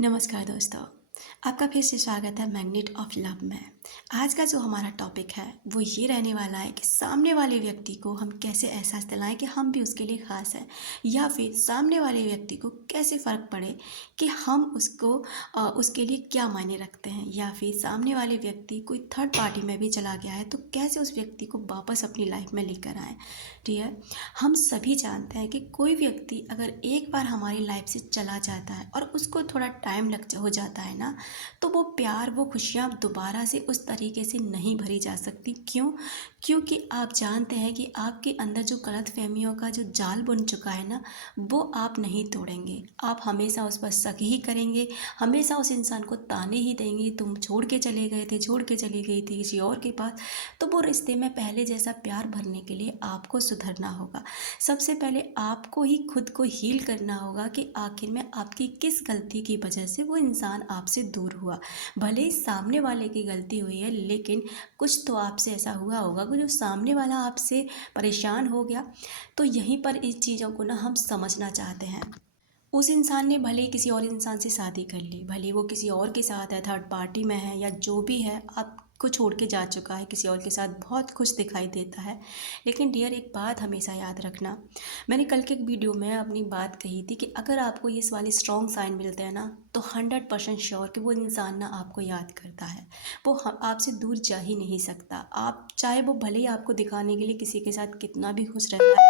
नमस्कार दोस्तों, आपका फिर से स्वागत है मैग्नेट ऑफ लव में। आज का जो हमारा टॉपिक है वो ये रहने वाला है कि सामने वाले व्यक्ति को हम कैसे एहसास दिलाएं कि हम भी उसके लिए ख़ास हैं, या फिर सामने वाले व्यक्ति को कैसे फ़र्क पड़े कि हम उसके लिए क्या मायने रखते हैं, या फिर सामने वाले व्यक्ति कोई थर्ड पार्टी में भी चला गया है तो कैसे उस व्यक्ति को वापस अपनी लाइफ में लेकर आएँ। ठीक है, हम सभी जानते हैं कि कोई व्यक्ति अगर एक बार हमारी लाइफ से चला जाता है और उसको थोड़ा टाइम हो जाता है ना, तो वो प्यार, वो खुशियाँ दोबारा से उस तरीके से नहीं भरी जा सकती। क्यों? क्योंकि आप जानते हैं कि आपके अंदर जो गलतफहमियों का जो जाल बुन चुका है ना, वो आप नहीं तोड़ेंगे। आप हमेशा उस पर शक ही करेंगे, हमेशा उस इंसान को ताने ही देंगे, तुम छोड़ के चले गए थे, छोड़ के चली गई थी किसी और के पास। तो वो रिश्ते में पहले जैसा प्यार भरने के लिए आपको सुधरना होगा। सबसे पहले आपको ही खुद को हील करना होगा कि आखिर में आपकी किस गलती की वजह से वो इंसान आपसे दूर हुआ। भले ही सामने वाले की गलती हुई है, लेकिन कुछ तो आपसे ऐसा हुआ होगा कि जो सामने वाला आपसे परेशान हो गया। तो यहीं पर इस चीज़ों को ना हम समझना चाहते हैं। उस इंसान ने भले ही किसी और इंसान से शादी कर ली, भले ही वो किसी और के साथ है, थर्ड पार्टी में है, या जो भी है, आपको छोड़ के जा चुका है, किसी और के साथ बहुत खुश दिखाई देता है। लेकिन डियर, एक बात हमेशा याद रखना, मैंने कल के एक वीडियो में अपनी बात कही थी कि अगर आपको ये वाले स्ट्रॉन्ग साइन मिलते हैं ना, तो 100% श्योर कि वो इंसान ना आपको याद करता है। वो आपसे दूर जा ही नहीं सकता। आप चाहे वो भले ही आपको दिखाने के लिए किसी के साथ कितना भी खुश रहता है,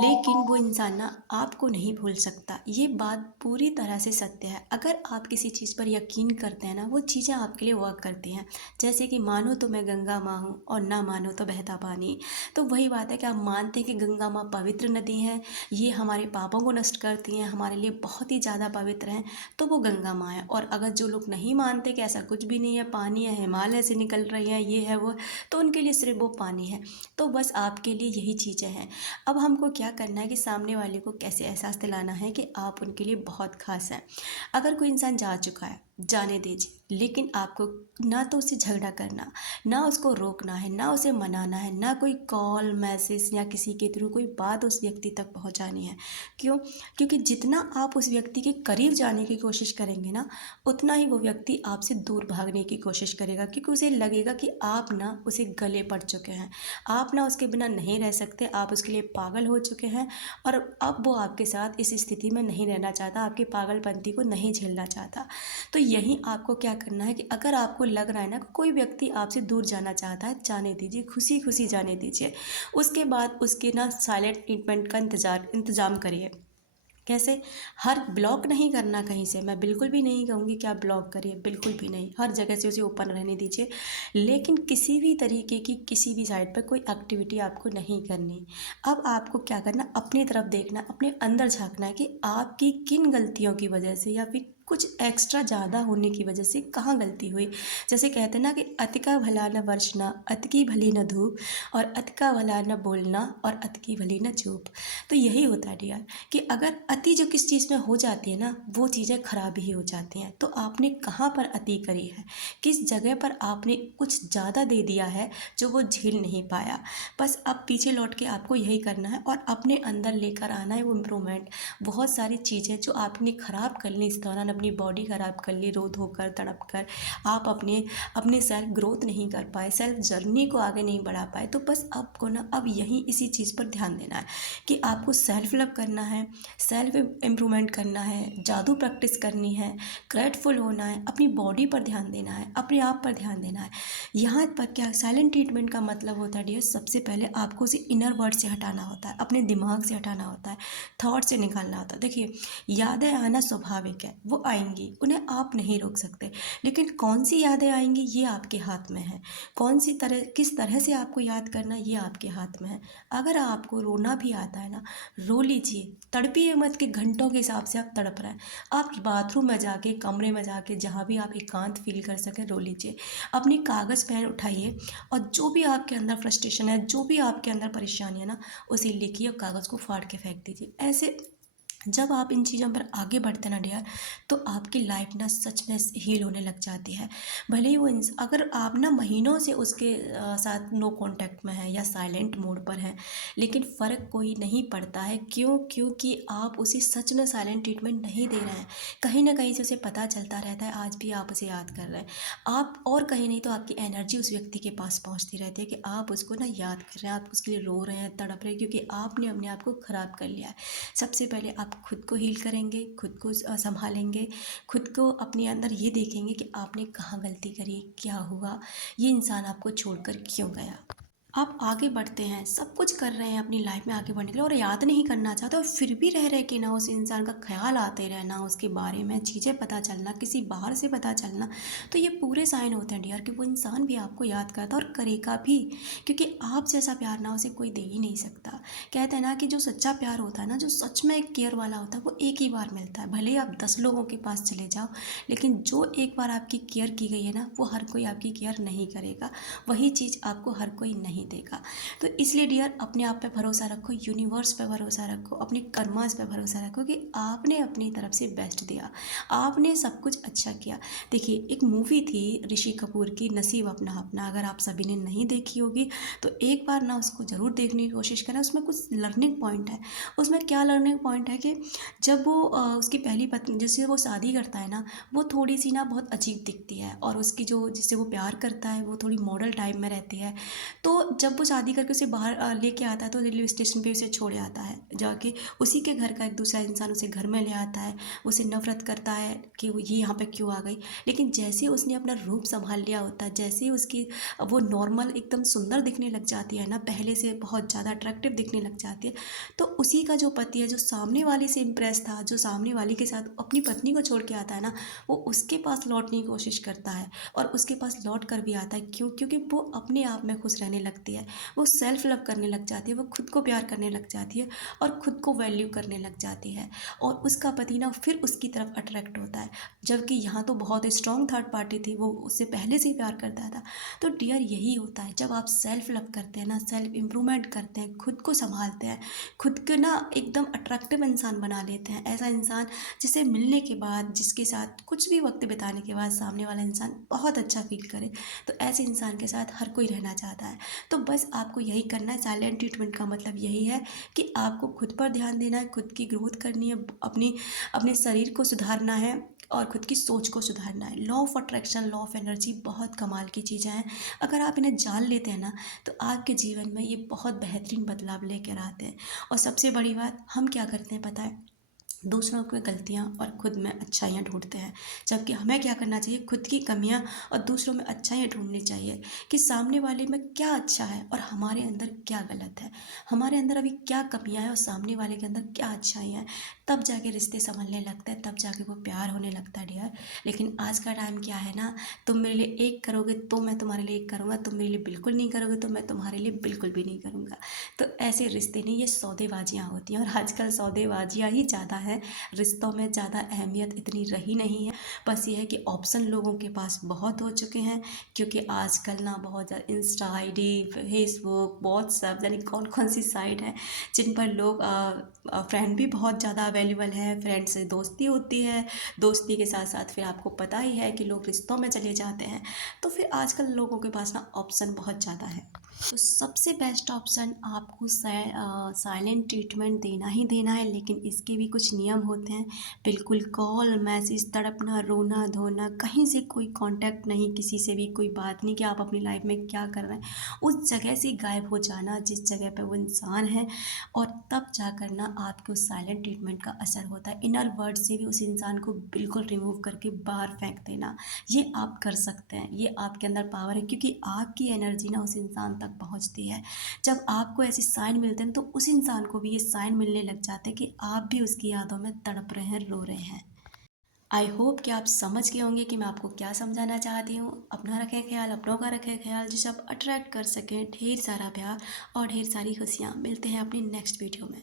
लेकिन वो इंसान ना आपको नहीं भूल सकता। ये बात पूरी तरह से सत्य है। अगर आप किसी चीज़ पर यकीन करते हैं ना, वो चीज़ें आपके लिए वर्क करती हैं। जैसे कि मानो तो मैं गंगा माँ हूँ और ना मानो तो बहता पानी। तो वही बात है कि आप मानते हैं कि गंगा माँ पवित्र नदी हैं, ये हमारे पापों को नष्ट करती हैं, हमारे लिए बहुत ही ज़्यादा पवित्र हैं, तो वो गंगा माँ है। और अगर जो लोग नहीं मानते कि ऐसा कुछ भी नहीं है, पानी है, हिमालय से निकल रही है, ये है वो, तो उनके लिए सिर्फ वो पानी है। तो बस आपके लिए यही चीज़ें हैं। अब हमको क्या करना है कि सामने वाले को कैसे एहसास दिलाना है कि आप उनके लिए बहुत खास हैं। अगर कोई इंसान जा चुका है, जाने दीजिए, लेकिन आपको ना तो उससे झगड़ा करना, ना उसको रोकना है, ना उसे मनाना है, ना कोई कॉल मैसेज या किसी के थ्रू कोई बात उस व्यक्ति तक पहुंचानी है। क्यों? क्योंकि जितना आप उस व्यक्ति के करीब जाने की कोशिश करेंगे ना, उतना ही वो व्यक्ति आपसे दूर भागने की कोशिश करेगा, क्योंकि उसे लगेगा कि आप ना उसे गले पड़ चुके हैं, आप ना उसके बिना नहीं रह सकते, आप उसके लिए पागल हो चुके हैं, और अब वो आपके साथ इस स्थिति में नहीं रहना चाहता, आपकी पागलपंती को नहीं झेलना चाहता। तो यही आपको क्या करना है कि अगर आपको लग रहा है ना कोई व्यक्ति आपसे दूर जाना चाहता है, जाने दीजिए, खुशी खुशी जाने दीजिए। उसके बाद उसके ना साइलेंट ट्रीटमेंट का इंतज़ाम करिए। कैसे? हर ब्लॉक नहीं करना कहीं से, मैं बिल्कुल भी नहीं कहूँगी कि आप ब्लॉक करिए, बिल्कुल भी नहीं, हर जगह से उसे ओपन रहने दीजिए। लेकिन किसी भी तरीके की किसी भी साइड पर कोई एक्टिविटी आपको नहीं करनी। अब आपको क्या करना, अपनी तरफ देखना, अपने अंदर झांकना है कि आपकी किन गलतियों की वजह से या फिर कुछ एक्स्ट्रा ज़्यादा होने की वजह से कहाँ गलती हुई। जैसे कहते हैं ना कि अति का भला न वर्षना, अति की भली न धूप, और अति का भला न बोलना, और अति की भली न चुप। तो यही होता है डियर कि अगर अति जो किस चीज़ में हो जाती है ना, वो चीज़ें खराब ही हो जाती हैं। तो आपने कहाँ पर अति करी है, किस जगह पर आपने कुछ ज़्यादा दे दिया है जो वो झेल नहीं पाया। बस अब पीछे लौट के आपको यही करना है और अपने अंदर लेकर आना है वो इम्प्रूवमेंट। बहुत सारी चीज़ें जो आपने ख़राब कर ली इस दौरान, अपनी बॉडी ख़राब कर ली, रो धो कर तड़प कर, आप अपने अपने सेल्फ ग्रोथ नहीं कर पाए, सेल्फ जर्नी को आगे नहीं बढ़ा पाए। तो बस आपको ना अब यही इसी चीज़ पर ध्यान देना है कि आपको सेल्फ लव करना है, सेल्फ इम्प्रूवमेंट करना है, जादू प्रैक्टिस करनी है, ग्रेटफुल होना है, अपनी बॉडी पर ध्यान देना है, अपने आप पर ध्यान देना है। यहाँ पर क्या साइलेंट ट्रीटमेंट का मतलब होता है डियर, सबसे पहले आपको उसे इनर वर्ड से हटाना होता है, अपने दिमाग से हटाना होता है, थॉट से निकालना होता है। देखिए, यादें आना स्वाभाविक है, वो आएंगी, उन्हें आप नहीं रोक सकते, लेकिन कौन सी यादें आएंगी ये आपके हाथ में है। कौन सी तरह, किस तरह से आपको याद करना ये आपके हाथ में है। अगर आपको रोना भी आता है ना, रो लीजिए, तड़पिए मत कि घंटों के हिसाब से आप तड़प रहे हैं। आप बाथरूम में जाके, कमरे में जाके, जहाँ भी आप एकांत फील कर सकें, रो लीजिए। अपनी कागज़ पेन उठाइए और जो भी आपके अंदर फ्रस्ट्रेशन है, जो भी आपके अंदर परेशानी है ना, उसे लिखिए और कागज़ को फाड़ के फेंक दीजिए। ऐसे जब आप इन चीज़ों पर आगे बढ़ते हैं ना डियर, तो आपकी लाइफ ना सच में हील होने लग जाती है। भले ही वो अगर आप ना महीनों से उसके साथ नो कांटेक्ट में हैं या साइलेंट मोड पर हैं, लेकिन फ़र्क कोई नहीं पड़ता है। क्यों? क्योंकि आप उसे सच में साइलेंट ट्रीटमेंट नहीं दे रहे हैं। कहीं ना कहीं से उसे पता चलता रहता है, आज भी आप उसे याद कर रहे हैं। आप और कहीं नहीं तो आपकी एनर्जी उस व्यक्ति के पास पहुंचती रहती है कि आप उसको ना याद कर रहे हैं, आप उसके लिए रो रहे हैं, तड़प रहे हैं, क्योंकि आपने अपने आप को ख़राब कर लिया है। सबसे पहले आप खुद को हील करेंगे, खुद को संभालेंगे, खुद को अपने अंदर ये देखेंगे कि आपने कहाँ गलती करी, क्या हुआ, ये इंसान आपको छोड़कर क्यों गया। आप आगे बढ़ते हैं, सब कुछ कर रहे हैं अपनी लाइफ में आगे बढ़ने के लिए, और याद नहीं करना चाहते, और फिर भी रह रहे कि ना उस इंसान का ख्याल आते रहना, उसके बारे में चीज़ें पता चलना, किसी बाहर से पता चलना, तो ये पूरे साइन होते हैं डियर कि वो इंसान भी आपको याद करता है और करेगा भी। क्योंकि आप जैसा प्यार ना उसे कोई दे ही नहीं सकता। कहते हैं ना कि जो सच्चा प्यार होता है ना, जो सच में एक केयर वाला होता है, वो एक ही बार मिलता है। भले ही आप 10 लोगों के पास चले जाओ, लेकिन जो एक बार आपकी केयर की गई है ना, वो हर कोई आपकी केयर नहीं करेगा। वही चीज़ आपको हर कोई नहीं देगा। तो इसलिए डियर, अपने आप पे भरोसा रखो, यूनिवर्स पे भरोसा रखो, अपने कर्मास पे भरोसा रखो कि आपने अपनी तरफ से बेस्ट दिया, आपने सब कुछ अच्छा किया। देखिए, एक मूवी थी ऋषि कपूर की, नसीब अपना अपना, अगर आप सभी ने नहीं देखी होगी तो एक बार ना उसको ज़रूर देखने की कोशिश करें। उसमें कुछ लर्निंग पॉइंट है। उसमें क्या लर्निंग पॉइंट है कि जब वो उसकी पहली पत्नी जिससे वो शादी करता है ना, वो थोड़ी सी ना बहुत अजीब दिखती है, और उसकी जो जिससे वो प्यार करता है वो थोड़ी मॉडल टाइप में रहती है। तो जब वो शादी करके उसे बाहर लेके आता है, तो रेलवे स्टेशन पे उसे छोड़ आता है जाके। उसी के घर का एक दूसरा इंसान उसे घर में ले आता है, उसे नफरत करता है कि वो ये यहाँ पे क्यों आ गई। लेकिन जैसे उसने अपना रूप संभाल लिया होता है, जैसे उसकी वो नॉर्मल एकदम सुंदर दिखने लग जाती है ना, पहले से बहुत ज़्यादा अट्रैक्टिव दिखने लग जाती है, तो उसी का जो पति है, जो सामने वाली से इम्प्रेस था, जो सामने वाली के साथ अपनी पत्नी को छोड़ के आता है ना, वो उसके पास लौटने की कोशिश करता है, और उसके पास लौट कर भी आता है। क्यों? क्योंकि वो अपने आप में खुश रहने लगती है, वो सेल्फ लव करने लग जाती है, वो खुद को प्यार करने लग जाती है, और खुद को वैल्यू करने लग जाती है, और उसका पति ना फिर उसकी तरफ अट्रैक्ट होता है। जबकि यहाँ तो बहुत स्ट्रॉन्ग थर्ड पार्टी थी, वो उससे पहले से ही प्यार करता था। तो डियर, यही होता है जब आप सेल्फ लव करते हैं ना, सेल्फ इम्प्रूवमेंट करते हैं, खुद को संभालते हैं, खुद को ना एकदम अट्रैक्टिव इंसान बना लेते हैं, ऐसा इंसान जिसे मिलने के बाद, जिसके साथ कुछ भी वक्त बिताने के बाद सामने वाला इंसान बहुत अच्छा फील करे, तो ऐसे इंसान के साथ हर कोई रहना चाहता है। तो बस आपको यही करना है। साइलेंट ट्रीटमेंट का मतलब यही है कि आपको खुद पर ध्यान देना है, खुद की ग्रोथ करनी है, अपनी अपने शरीर को सुधारना है, और खुद की सोच को सुधारना है। Law of attraction, law of energy बहुत कमाल की चीज़ें हैं। अगर आप इन्हें जान लेते हैं ना, तो आपके जीवन में ये बहुत बेहतरीन बदलाव लेकर आते हैं। और सबसे बड़ी बात, हम क्या करते हैं पता है? दूसरों की गलतियाँ और खुद में अच्छाइयाँ ढूंढते हैं, जबकि हमें क्या करना चाहिए? खुद की कमियाँ और दूसरों में अच्छाइयाँ ढूंढनी चाहिए कि सामने वाले में क्या अच्छा है और हमारे अंदर क्या गलत है, हमारे अंदर अभी क्या कमियाँ हैं और सामने वाले के अंदर क्या अच्छाइयाँ हैं। तब जाके रिश्ते संभलने लगते हैं, तब जाके वो प्यार होने लगता है डियर। लेकिन आज का टाइम क्या है ना, तुम मेरे लिए एक करोगे तो मैं तुम्हारे लिए एक करूँगा, तुम मेरे लिए बिल्कुल नहीं करोगे तो मैं तुम्हारे लिए बिल्कुल भी नहीं करूँगा। तो ऐसे रिश्ते नहीं, ये सौदेबाजियाँ होती हैं, और आजकल सौदेबाजियाँ ही ज़्यादा हैं। रिश्तों में ज़्यादा अहमियत इतनी रही नहीं है। बस ये है कि ऑप्शन लोगों के पास बहुत हो चुके हैं, क्योंकि आजकल ना बहुत ज़्यादा इंस्टा आईडी, फेसबुक, व्हाट्सएप, यानी कौन कौन सी साइट है जिन पर लोग फ्रेंड भी बहुत ज़्यादा अवेलेबल है, फ्रेंड से दोस्ती होती है, दोस्ती के साथ साथ फिर आपको पता ही है कि लोग रिश्तों में चले जाते हैं। तो फिर आजकल लोगों के पास ना ऑप्शन बहुत ज़्यादा है। तो सबसे बेस्ट ऑप्शन आपको साइलेंट ट्रीटमेंट देना ही देना है, लेकिन इसके भी कुछ नियम होते हैं। बिल्कुल कॉल, मैसेज, तड़पना, रोना धोना, कहीं से कोई कांटेक्ट नहीं, किसी से भी कोई बात नहीं कि आप अपनी लाइफ में क्या कर रहे हैं, उस जगह से गायब हो जाना जिस जगह पे वो इंसान है, और तब जाकर ना आपके उस साइलेंट ट्रीटमेंट का असर होता है। इनर वर्ड से भी उस इंसान को बिल्कुल रिमूव करके बाहर फेंक देना, ये आप कर सकते हैं, ये आपके अंदर पावर है, क्योंकि आपकी एनर्जी ना उस इंसान तक पहुंचती है। जब आपको ऐसे साइन मिलते हैं तो उस इंसान को भी ये साइन मिलने लग जाते हैं कि आप भी उसकी यादों में तड़प रहे हैं, रो रहे हैं। आई होप कि आप समझ गए होंगे कि मैं आपको क्या समझाना चाहती हूँ। अपना रखें ख्याल, अपनों का रखें ख्याल, जिसे आप अट्रैक्ट कर सकें ढेर सारा प्यार और ढेर सारी खुशियाँ। मिलते हैं अपनी नेक्स्ट वीडियो में।